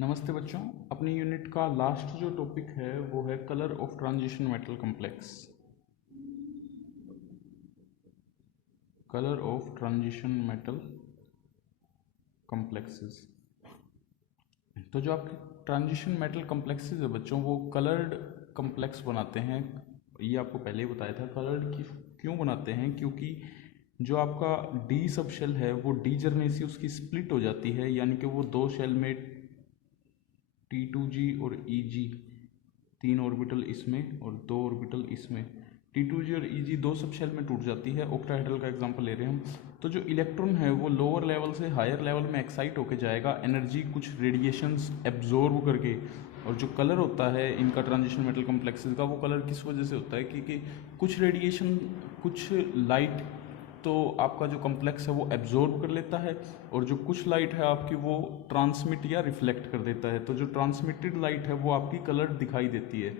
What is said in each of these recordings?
नमस्ते बच्चों। अपनी यूनिट का लास्ट जो टॉपिक है वो है colour of transition metal complex. Colour of transition metal complexes. तो जो आपके ट्रांजिशन मेटल कॉम्प्लेक्सेस है बच्चों, वो कलर्ड कॉम्प्लेक्स बनाते हैं। ये आपको पहले ही बताया था। कलर्ड की क्यों बनाते हैं? क्योंकि जो आपका डी सब शेल है वो डी जरने से उसकी स्प्लिट हो जाती है, यानी कि वो दो शेल में T2G और EG, तीन ऑर्बिटल इसमें और दो ऑर्बिटल इसमें। T2G और EG दो सब शेल में टूट जाती है। ऑक्टाहेड्रल का एग्जांपल ले रहे हैं हम। तो जो इलेक्ट्रॉन है वो लोअर लेवल से हायर लेवल में एक्साइट होके जाएगा, एनर्जी कुछ रेडिएशंस एब्जॉर्ब करके। और जो कलर होता है इनका ट्रांजिशन मेटल कॉम्प्लेक्सेस का, वो कलर किस वजह से होता है? क्योंकि कुछ रेडिएशन, कुछ लाइट तो आपका जो कॉम्प्लेक्स है वो एब्जॉर्ब कर लेता है, और जो कुछ लाइट है आपकी वो ट्रांसमिट या रिफ्लेक्ट कर देता है। तो जो ट्रांसमिटेड लाइट है वो आपकी कलर दिखाई देती है।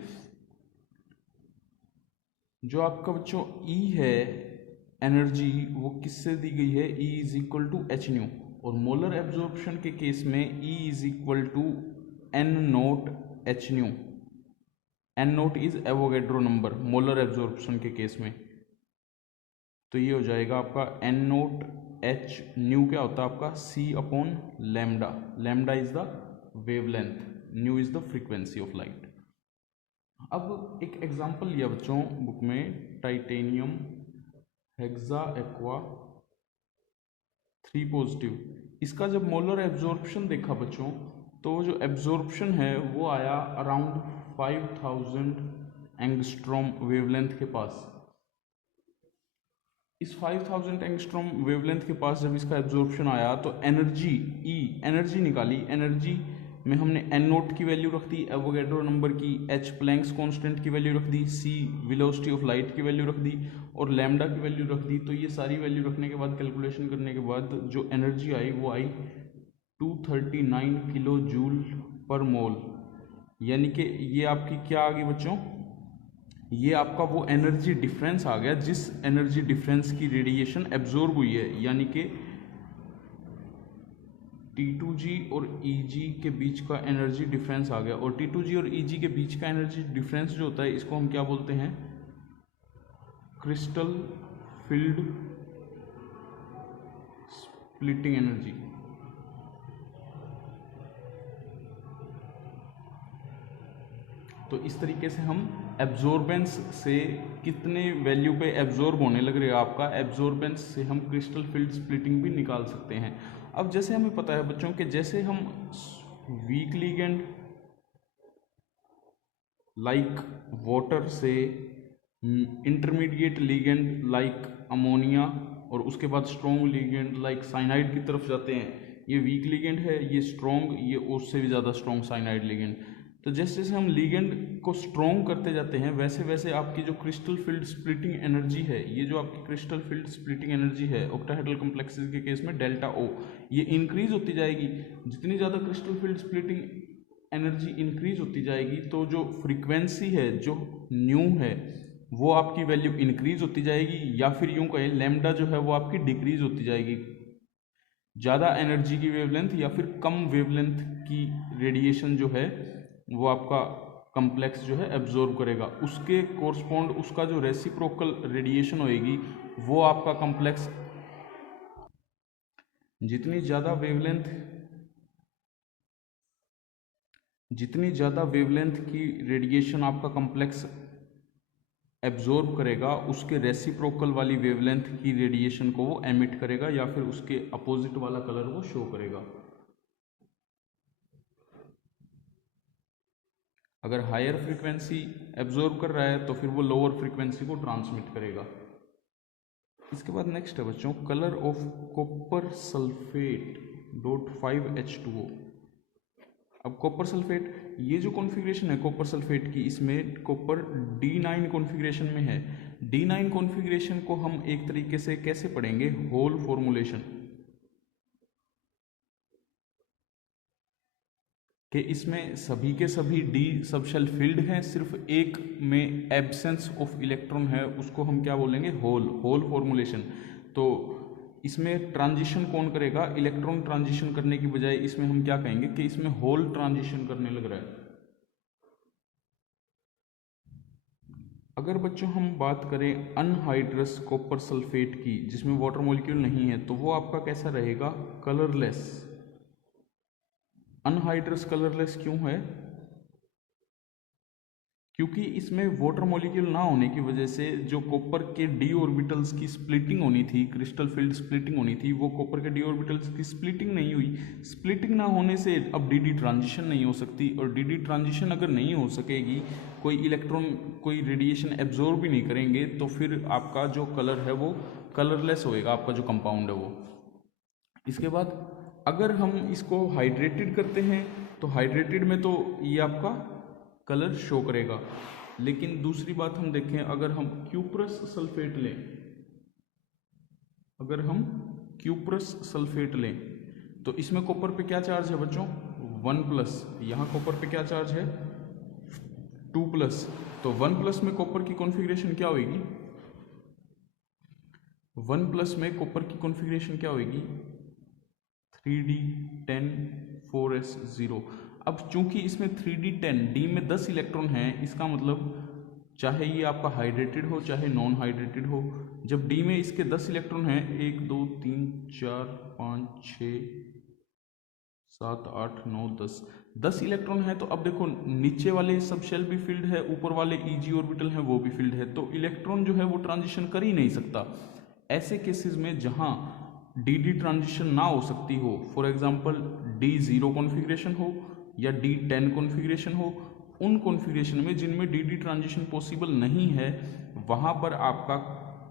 जो आपका बच्चों E है, एनर्जी, वो किससे दी गई है? E is equal to h nu. और मोलर एब्जॉर्प्शन के केस में E is equal to N naught h nu. N naught is Avogadro number molar absorption के केस में। तो ये हो जाएगा आपका एन नोट एच न्यू। क्या होता है आपका? C upon lambda. Lambda is the wavelength, new is the frequency of light. अब एक एग्जांपल लिया बच्चों बुक में, टाइटेनियम हेक्सा एक्वा 3 पॉजिटिव। इसका जब मोलर एब्जॉर्प्शन देखा बच्चों, तो जो एब्जॉर्प्शन है वो आया अराउंड 5000 एंगस्ट्रॉम वेवलेंथ के पास। इस 5000 एंगस्ट्रॉम वेवलेंथ के पास जब इसका एब्जॉर्प्शन आया तो एनर्जी E, एनर्जी निकाली। एनर्जी में हमने एन नोट की वैल्यू रख दी, एवोगैड्रो नंबर की, H प्लैंक्स कांस्टेंट की वैल्यू रख दी, C वेलोसिटी ऑफ लाइट की वैल्यू रख दी, और लैम्डा की वैल्यू रख दी। तो ये सारी वैल्यू रखने के बाद, कैलकुलेशन करने के बाद जो एनर्जी आई वो आई 239 किलो जूल पर मोल। यानी कि ये आपकी क्या आ गई बच्चों? ये आपका वो एनर्जी डिफरेंस आ गया जिस एनर्जी डिफरेंस की रेडिएशन एब्जॉर्ब हुई है, यानी कि T2G और EG के बीच का एनर्जी डिफरेंस आ गया। और T2G और EG के बीच का एनर्जी डिफरेंस जो होता है, इसको हम क्या बोलते हैं? Crystal field splitting energy. तो इस तरीके से हम एब्जॉर्बेंस से कितने वैल्यू पे एब्जॉर्ब होने लग रहे हैं आपका, एब्जॉर्बेंस से हम क्रिस्टल फील्ड स्प्लिटिंग भी निकाल सकते हैं। अब जैसे हमें पता है बच्चों कि जैसे हम वीक लिगेंड लाइक वाटर से इंटरमीडिएट लिगेंड लाइक अमोनिया और उसके बाद स्ट्रॉन्ग लिगेंड लाइक साइनाइड की तरफ जाते हैं। ये वीक लिगेंड है, ये स्ट्रॉन्ग, ये उससे भी ज़्यादा स्ट्रॉन्ग साइनाइड लिगेंड। तो जैसे जैसे हम लिगेंड को स्ट्रॉन्ग करते जाते हैं, वैसे वैसे आपकी जो क्रिस्टल फील्ड स्प्लिटिंग एनर्जी है, ये जो आपकी क्रिस्टल फील्ड स्प्लिटिंग एनर्जी है ऑक्टाहेड्रल कॉम्प्लेक्सेस के केस में डेल्टा O, ये इंक्रीज होती जाएगी। जितनी ज़्यादा crystal field splitting energy increase होती जाएगी, तो जो फ्रीक्वेंसी है, जो न्यू है, वो आपकी वैल्यू इंक्रीज होती जाएगी, या फिर यूं कहें लैम्डा जो है वो आपकी डिक्रीज होती जाएगी। ज़्यादा एनर्जी की वेवलेंथ या फिर कम वेवलेंथ की रेडिएशन जो है वो आपका कॉम्प्लेक्स जो है एब्जॉर्ब करेगा, उसके कोरस्पॉन्ड उसका जो रेसिप्रोकल रेडिएशन होएगी वो आपका कॉम्प्लेक्स, जितनी ज़्यादा वेवलेंथ की रेडिएशन आपका कॉम्प्लेक्स एब्जॉर्ब करेगा, उसके रेसिप्रोकल वाली वेवलेंथ की रेडिएशन को वो एमिट करेगा, या फिर उसके अपोजिट वाला कलर वो शो करेगा। अगर हायर फ्रीक्वेंसी एब्जॉर्ब कर रहा है तो फिर वो लोअर फ्रीक्वेंसी को ट्रांसमिट करेगा। इसके बाद नेक्स्ट है बच्चों colour of copper sulphate .5H2O। अब कॉपर सल्फेट, ये जो कॉन्फ़िगरेशन है कॉपर सल्फेट की, इसमें कॉपर D9 कॉन्फ़िगरेशन में है। D9 कॉन्फ़िगरेशन को हम एक तरीके से कैसे पढ़ेंगे? होल फॉर्मूलेशन कि इसमें सभी के सभी D सबशेल फील्ड हैं, सिर्फ एक में एब्सेंस ऑफ इलेक्ट्रॉन है, उसको हम क्या बोलेंगे? Whole formulation. तो इसमें ट्रांजिशन कौन करेगा? इलेक्ट्रॉन ट्रांजिशन करने की बजाय इसमें हम क्या कहेंगे कि इसमें होल ट्रांजिशन करने लग रहा है। अगर बच्चों हम बात करें अनहाइड्रस कॉपर सल्फेट की, जिसमें वाटर मॉलिक्यूल नहीं है, तो वो आपका कैसा रहेगा? कलरलेस। अनहाइड्रस कलरलेस क्यों है? क्योंकि इसमें वाटर मॉलिक्यूल ना होने की वजह से जो कॉपर के डी ऑर्बिटल्स की स्प्लिटिंग होनी थी, क्रिस्टल फील्ड स्प्लिटिंग होनी थी, वो कॉपर के डी ऑर्बिटल्स की स्प्लिटिंग नहीं हुई। स्प्लिटिंग ना होने से अब डी ट्रांजिशन नहीं हो सकती, और डी ट्रांजिशन अगर नहीं हो सकेगी, कोई इलेक्ट्रॉन कोई रेडिएशन एब्जॉर्ब भी नहीं करेंगे, तो फिर आपका जो कलर है वो कलरलेस होएगा, आपका जो कंपाउंड है वो। इसके बाद अगर हम इसको हाइड्रेटेड करते हैं, तो हाइड्रेटेड में तो ये आपका कलर शो करेगा। लेकिन दूसरी बात हम देखें, अगर हम क्यूप्रस सल्फेट लें, अगर हम क्यूप्रस सल्फेट लें, तो इसमें कॉपर पे क्या चार्ज है बच्चों? 1+। यहाँ कॉपर पे क्या चार्ज है? 2+। तो 1+ में कॉपर की कॉन्फ़िगरेशन क्या होगी? 1+ में कॉपर की कॉन्फ़िगरेशन क्या होगी? 3d10 4s0। अब चूंकि इसमें 3d10 डी में 10 इलेक्ट्रॉन हैं, इसका मतलब चाहे ये आपका हाइड्रेटेड हो चाहे नॉन हाइड्रेटेड हो, जब डी में इसके 10 इलेक्ट्रॉन हैं, 1 2 3 4 5 6 7 8 9 10 इलेक्ट्रॉन है। तो अब देखो, नीचे वाले सब शेल भी फील्ड है, ऊपर वाले ईजी ऑर्बिटल हैं वो भी फील्ड है, तो इलेक्ट्रॉन जो है वो ट्रांजिशन कर ही नहीं सकता। ऐसे केसेस में जहां डी ट्रांजिशन ना हो सकती हो, फॉर एग्जांपल D0 कॉन्फ़िगरेशन हो या D10 कॉन्फ़िगरेशन हो, उन कॉन्फ़िगरेशन में जिनमें डी ट्रांजिशन पॉसिबल नहीं है, वहां पर आपका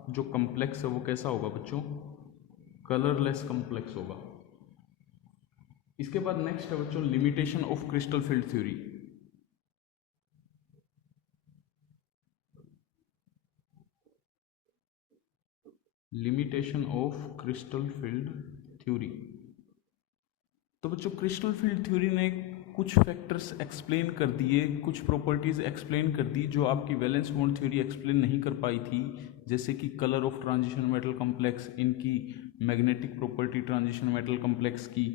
जो कम्प्लेक्स है वो कैसा होगा बच्चों? कलरलेस कम्प्लेक्स होगा। इसके बाद नेक्स्ट है बच्चों limitation of crystal field theory. Limitation of crystal field theory. तो बच्चों क्रिस्टल फील्ड थ्योरी ने कुछ फैक्टर्स एक्सप्लेन कर दिए, कुछ प्रॉपर्टीज एक्सप्लेन कर दी जो आपकी वैलेंस बॉन्ड थ्योरी एक्सप्लेन नहीं कर पाई थी, जैसे कि colour of transition metal complex, इनकी magnetic property transition metal complex की।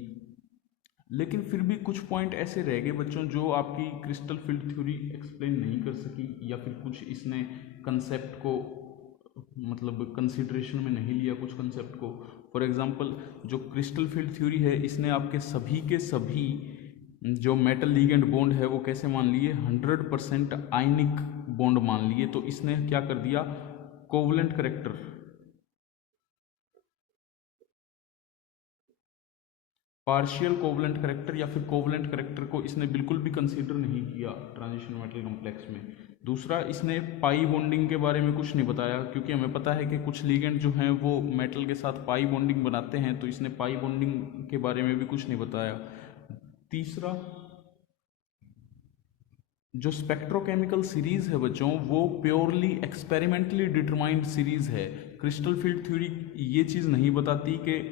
लेकिन फिर भी कुछ पॉइंट ऐसे रह गए बच्चों जो आपकी क्रिस्टल फील्ड थ्योरी एक्सप्लेन नहीं कर सकी, या फिर कुछ इसने कंसेप्ट को मतलब कंसिडरेशन में नहीं लिया, कुछ कंसेप्ट को। फॉर एग्जांपल जो क्रिस्टल फील्ड थ्योरी है, इसने आपके सभी के सभी जो मेटल लिगेंड बॉन्ड है वो कैसे मान लिए? 100% आयनिक बॉन्ड मान लिए। तो इसने क्या कर दिया? Covalent character, partial covalent character या फिर कोवलेंट करेक्टर को इसने बिल्कुल भी कंसीडर नहीं किया ट्रांजिशन मेटल कॉम्प्लेक्स में। दूसरा, इसने पाई बॉन्डिंग के बारे में कुछ नहीं बताया, क्योंकि हमें पता है कि कुछ लिगेंड जो हैं वो मेटल के साथ पाई बॉन्डिंग बनाते हैं, तो इसने पाई बॉन्डिंग के बारे में भी कुछ नहीं बताया। तीसरा, जो स्पेक्ट्रोकेमिकल सीरीज है बच्चों, वो प्योरली एक्सपेरिमेंटली डिटरमाइंड सीरीज है। क्रिस्टल फील्ड थ्योरी ये चीज़ नहीं बताती कि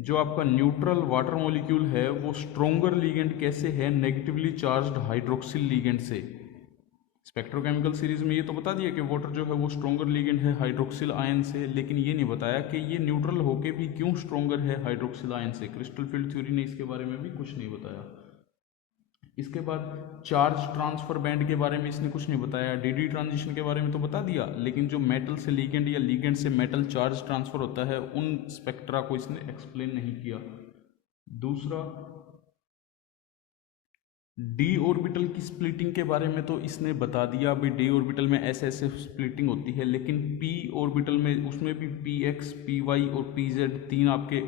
जो आपका न्यूट्रल वाटर मॉलिक्यूल है वो स्ट्रोंगर लिगेंड कैसे है नेगेटिवली चार्ज्ड हाइड्रोक्सिल लिगेंड से। स्पेक्ट्रोकेमिकल सीरीज में ये तो बता दिया कि वाटर जो है वो स्ट्रोंगर लिगेंड है हाइड्रोक्सिल आयन से, लेकिन ये नहीं बताया कि ये न्यूट्रल होके भी क्यों स्ट्रोंगर है हाइड्रोक्सिल आयन से। क्रिस्टल फील्ड थ्योरी ने इसके बारे में भी कुछ नहीं बताया। इसके बाद चार्ज ट्रांसफर बैंड के बारे में इसने कुछ नहीं बताया। डी ट्रांजिशन के बारे में तो बता दिया, लेकिन जो मेटल से लिगेंड या लिगेंड से मेटल चार्ज ट्रांसफर होता है उन स्पेक्ट्रा को इसने एक्सप्लेन नहीं किया। दूसरा, डी ऑर्बिटल की स्प्लिटिंग के बारे में तो इसने बता दिया, भाई डी ऑर्बिटल में ऐसे ऐसे स्प्लिटिंग होती है, लेकिन पी ऑर्बिटल में उसमें भी पी एक्स, पी वाई और पी जेड 3 आपके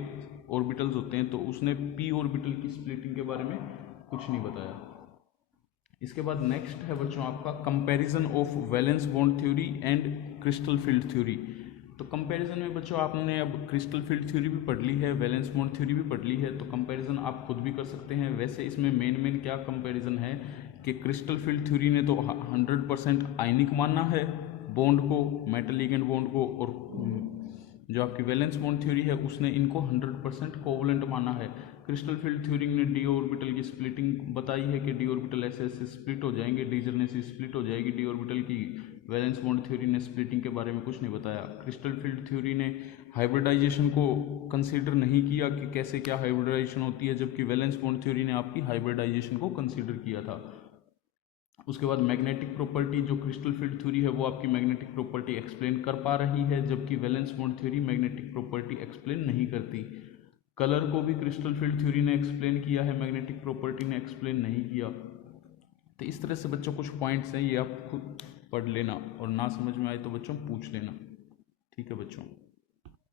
ऑर्बिटल्स होते हैं, तो उसने पी ऑर्बिटल की स्प्लिटिंग के बारे में कुछ नहीं बताया। इसके बाद नेक्स्ट है बच्चों आपका comparison of valence bond theory and crystal field theory. तो कंपैरिजन में बच्चों आपने अब क्रिस्टल फील्ड थ्योरी भी पढ़ ली है, वैलेंस बॉन्ड थ्योरी भी पढ़ ली है, तो कंपैरिजन आप खुद भी कर सकते हैं। वैसे इसमें मेन क्या कंपैरिजन है कि क्रिस्टल फील्ड थ्योरी ने तो 100% आयनिक माना है बॉन्ड को, मेटल लिगेंड बॉन्ड को, और जो आपकी वैलेंस बॉन्ड थ्योरी है उसने इनको 100% कोवलेंट माना है। क्रिस्टल फील्ड थ्योरी ने डी ऑर्बिटल की स्प्लिटिंग बताई है कि डी ऑर्बिटल ऐसे ऐसे स्प्लिट हो जाएंगे, डी जर्ने से स्प्लिट हो जाएगी डी ऑर्बिटल की। वैलेंस बॉन्ड थ्योरी ने स्प्लिटिंग के बारे में कुछ नहीं बताया। क्रिस्टल फील्ड थ्योरी ने हाइब्रिडाइजेशन को कंसीडर नहीं किया कि कैसे क्या हाइब्रिडाइजेशन होती है, जबकि वैलेंस बॉन्ड थ्योरी ने आपकी हाइब्रिडाइजेशन को कंसीडर किया था। उसके बाद मैग्नेटिक प्रॉपर्टी, जो क्रिस्टल फील्ड थ्योरी है वो आपकी मैग्नेटिक प्रॉपर्टी एक्सप्लेन कर पा रही है, जबकि valence bond theory magnetic property explain नहीं करती। कलर को भी क्रिस्टल फील्ड थ्योरी ने एक्सप्लेन किया है, मैग्नेटिक प्रॉपर्टी ने एक्सप्लेन नहीं किया। तो इस तरह से बच्चों कुछ पॉइंट्स हैं, ये आप खुद पढ़ लेना और ना समझ में आए तो बच्चों पूछ लेना। ठीक है बच्चों।